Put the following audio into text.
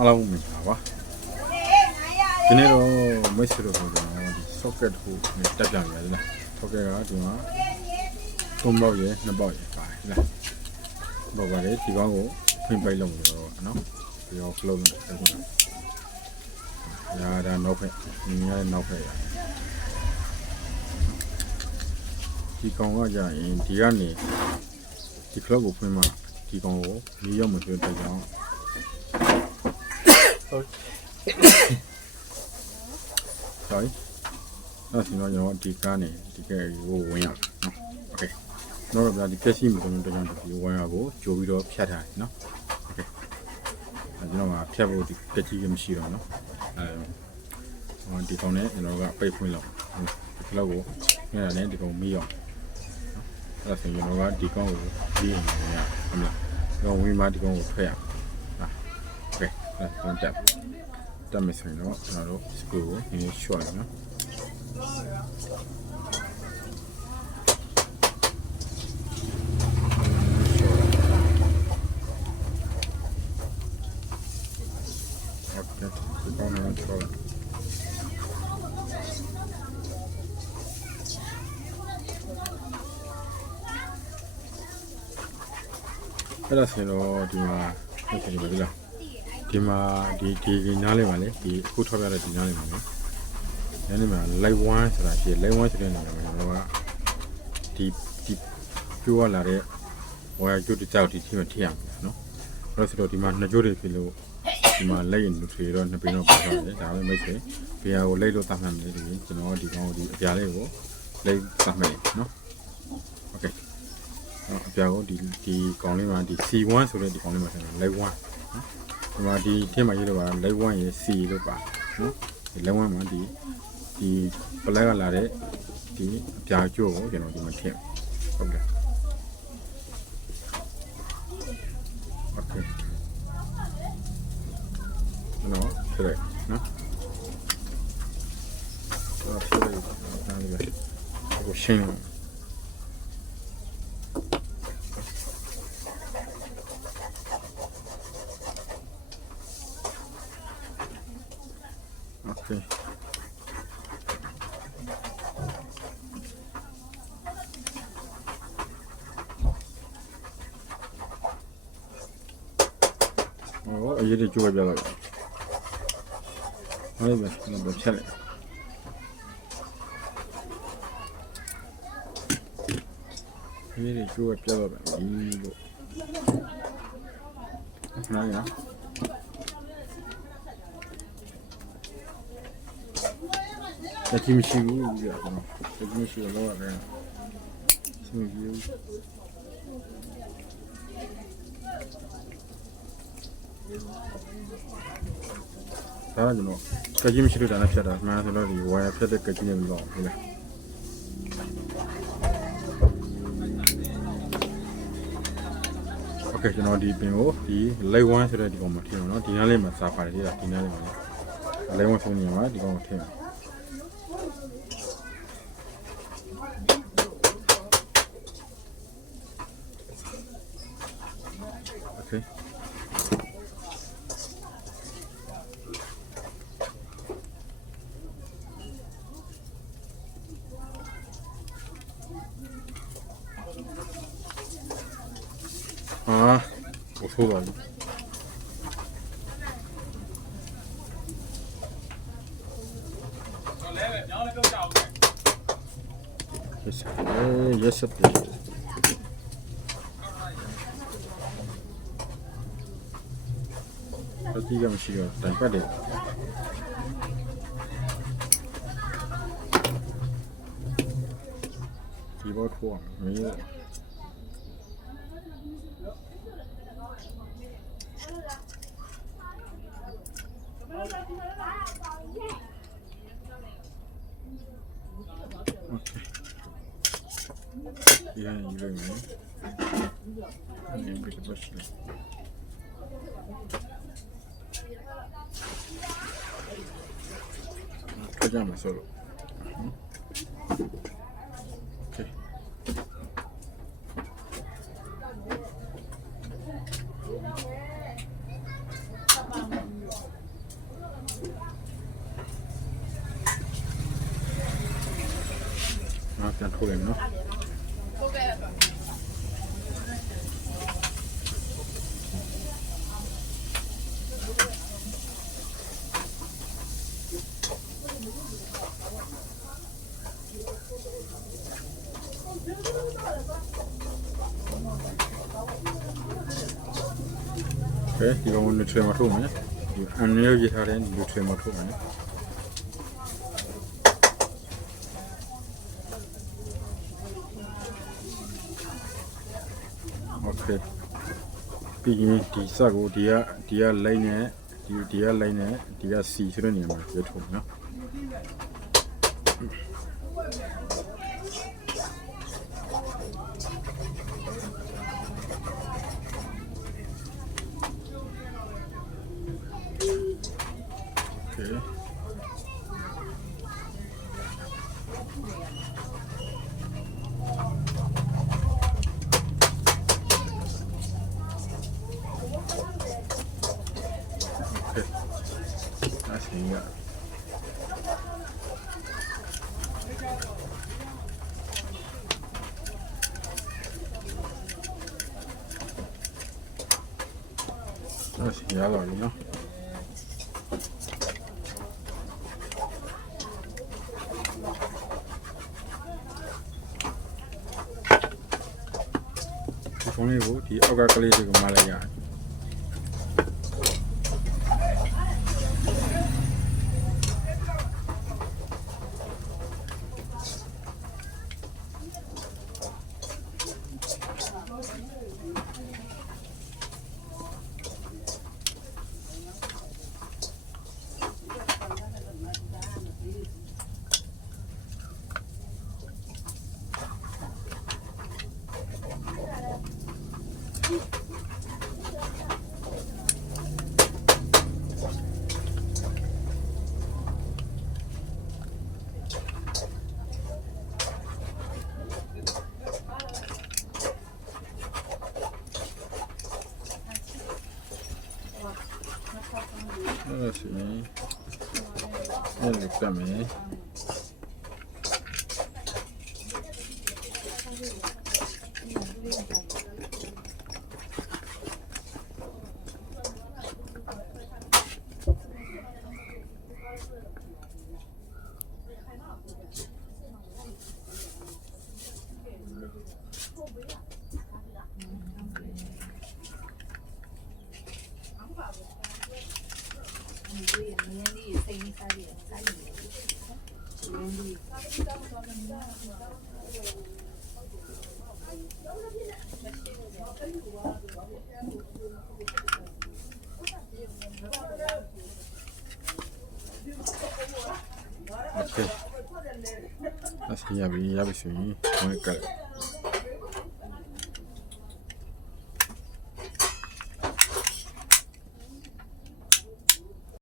အားလုံးမင်္ဂလာပါဒီနေ့တော့မိတ်ဆွေတို့ပြောတယ်ဒီ socket ကိုတက်ပြန်ရတယ်လား socket ကဒီမှာသုံးပေါက်ရယ်နှစ်ပေါက်ရယ်ပါတယ်လားဘောပါလေဒီကောင်းကိုဖွင့်ပိတ်လုပ်လို့တော့နော်ဒီကောင်း flow နဲ့တက်ပြန်ရတာနောက်ဖက်ညီရတဲ့နောက်ဖက်ရဒီကောင်ကကြရင်ဒီကနေဒီ flow ကိုဖွင့်မှဒီကောင်ကိုနီးရောက်မှဆိုတဲ့ကြောင့် sorry အဲ့ဒီတော့ကျွန်တော်ဒီကားနဲ့ဒီကဲကိုဝင်ရအောင်နော် okay တော့ဗျာဒီကက်ရှိမတုံးတော့ကျွန်တော်ဒီဝင်ရကိုကြိုပြီးတော့ဖြတ်ထားတယ်နော် okay အဲ့ကျွန်တော်ကဖြတ်ဖို့ဒီကက်ကြီးကမရှိတော့နော်အဲဟိုဒီကောင်နဲ့ကျွန်တော်ကပိတ်ဖွင့်လောက်ဒီလောက်ကိုညနေနဲ့ဒီကောင်မီးအောင်အဲ့ဒါဆိုရင်ကျွန်တော်ကဒီကောင်ကိုပြီးရင်ဝင်ရဟုတ်လားတော့ဝင်မှဒီကောင်ကိုထွက်ရဟာ okay အဲ့ဒါတက်တက်မယ်ဆိုရင်တော့ကျွန်တော်တို့ screw ကိုနည်းနည်း short နော် Okay, ဒီကောင်နဲ့ချော်အဲ့ဒါဆိုတော့ဒီမှာဟုတ်တယ်ဒီလား ဒီမှာဒီဒီနားလေးပါလေဒီအခုထောက်ပြတဲ့ဒီနားလေးပါနော်။ဒီနေ့မှာ live one ဆိုတာရှိတယ် live one ဆိုတဲ့နေရာမှာကျွန်တော်ကဒီဒီပြိုးလာတဲ့ဝါရကျုပ်တကြောက်ဒီထိမှထိရမှာနော်။အဲ့ဒါဆိုတော့ဒီမှာနှစ်ကျိုးတွေဖြစ်လို့ဒီမှာလက်ရင်လူတွေတော့နှစ်ပင်တော့ပါသွားတယ်ဒါပဲမိတ်ဆွေဘီယာကိုလိုက်လို့တတ်မှတ်မယ်ဒီကျွန်တော်ဒီကောင်ကိုဒီအပြားလေးကိုလိုက်တတ်မယ်နော်။ Okay အဲ့အပြားကိုဒီဒီကောင်လေးမှာဒီ C1 ဆိုတဲ့ဒီကောင်လေးမှာဆက်မယ် live 1နော် ဒီမှာဒီထင်းမှာရေးတော့ပါ live 1ရေ C လို့ပါနော်ဒီ live 1မှာဒီဒီ black ကလာတဲ့ဒီအပြားကျိုးကိုကျွန်တော်ဒီမှာထည့်ဟုတ်ကဲ့ Okay နော်ဆက်လိုက်နော်တော့ဆက်လိုက်နားလေးပဲကိုရှင်းလို့ Okay. ။ အော်အရေးကြီးကြိုးပြတော့။ဟုတ်ပြီ။တော့ချက်လိုက်။အရေးကြီးကြိုးပြတော့တယ်ဒီလို။နားရနော်။တတိမရှိဘူးပြရအောင်တတိမရှိတော့ရတယ်စမကြီးဘူး ဒါကကျွန်တော်ကကြီးမရှိလို့ဒါနဲ့ဖြတ်တာမှန်ဆိုတော့ဒီဝါရဖြတ်တဲ့ကကြီးနဲ့မလို့ဟုတ်လားโอเคကျွန်တော်ဒီပင်ကိုဒီ light one ဆိုတဲ့ဒီကောင်မှာထည့်အောင်เนาะဒီနားလေးမှာစာပါတယ်ဒီလားဒီနားလေးမှာလေ light one ဆိုနေမှာဒီကောင်ကိုထည့်အောင် ထိုးပါလို့ရစပ်ရစပ်အတိကမရှိတော့တန်ပတ်တယ်ဒီဘောထိုးအောင်မင်း 얘는 200ml 얘는 180ml 그냥 맛으로 응? ပြန်ထုတ်လိုက်မယ်နော်ကဲဒီကောင်ကို neutral မှာထုတ်မယ်ဒီအန်နယ်ရေးထားတဲ့ neutral မှာထုတ်မယ် ကဲပြီးရင်ဒီစက်ကိုဒီကဒီက line နဲ့ဒီဒီက line နဲ့ဒီက C ဆိုတဲ့နေရာမှာပြထုတ်နော် ရဒါစီရလာပြီနော်ဒီဖုန်းလေးကိုဒီအောက်ကကလေးတွေကိုမလိုက်ရတယ်အဲ့ဒါဆိုရင် အဲ့လိုကမ ယ်လေးမင်းလေးစိတ်လေးစားလေး